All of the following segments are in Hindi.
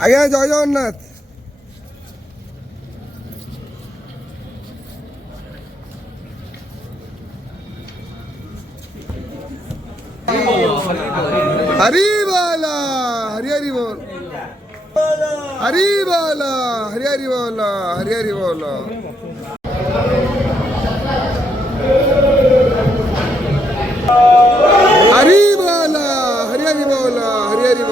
आज्ञा जय जगन्नाथ। हरी बाला हरी हरी बोल, हरी बाला हरी हरी बोल, हरी हरी बोल। हरी बाला हरी हरी बोल, हरी हरी बोल।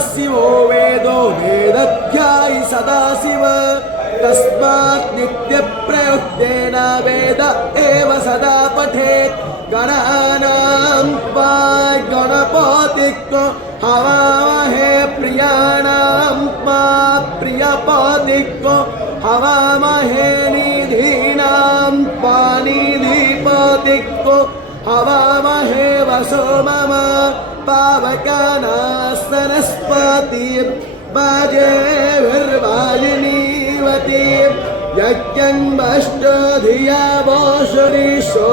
शिवो वेदो वेदध्यायि सदाशिव तस्मात् नित्य प्रयुक्तेन वेद एव सदा पठेत्। गणानां त्वा गणपतिको हवामहे प्रियाणां त्वा प्रियपतिको हवामहे निधीनां त्वा निधिपतिको हवामहे वसो मम पावकाना सरस्वती वाजेभिर्वाजिनीवती यज्ञन्वष्टधिया वोषरीशो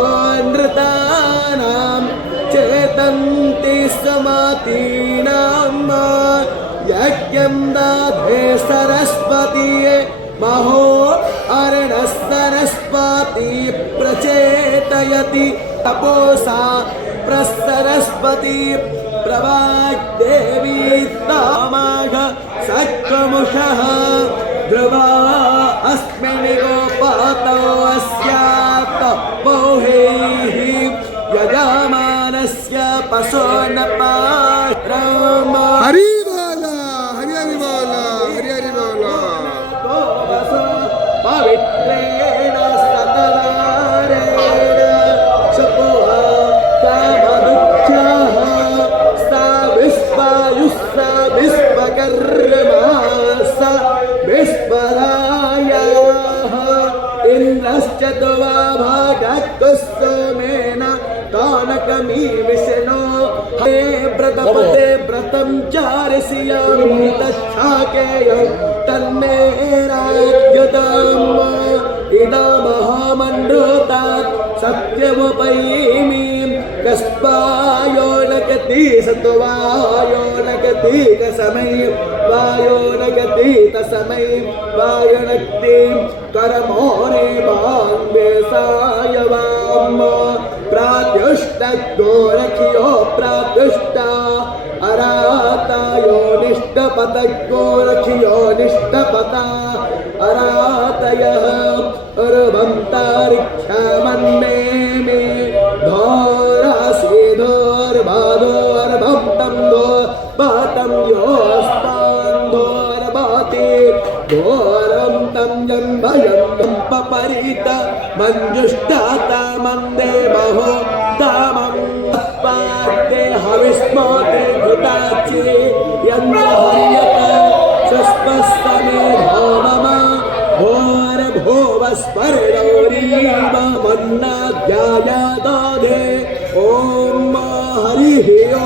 नृतानां चेतन्ति समातीनां यज्ञं दधे सरस्वती महो अर्णः सरस्वती प्रचेतयति तपोसा प्रसरस्वती प्रवाग्देवी तामाघ सक्रमुषः ध्रुवा अस्मिन् गोपातो अस्यात् बौहेः यजमानस्य पशो न पात्रम्। हरी बोला हरी हरी बोला, हरी हरी बोला। पवित्रेण सततारेण शपोहा कामदुःखः सा विश्वायुस्सा विश्वकर्मा सा विश्वरायाः इन्द्रश्च द्वाभागकुसुमेन तानकमीमिषनो हे व्रतपते व्रतं चारसियं तच्छाकेयं तन्मे राज्यताम् इदमहमनृतात् सत्यमुपैमि कस्पायो नगति सत्वायो नगति कसमै वायो नगति तस्मै वायो नगति कर्मोरे भान्वेषाय वाम प्रात्युष्ट गोरखियो प्रात्युष्टा अरातायो निष्ठपत गोरखियो निष्ठपता अरातयः अर्भन्तारिक्षामन्मे मे धोरासि धोर्बाधोर्भक्तं धोर्बातं योऽस्मान् धोर्बाति घोरं तं जन्भयं पपरित मञ्जुष्टाता मन्दे महो दामं पाते हविष्मते घृताचि यन्द्रहर्यत सुस्पस्तमे भोमम भोर भोवस्पर्णौरीम मन्नाध्यायादधे ॐ हरिः ॐ।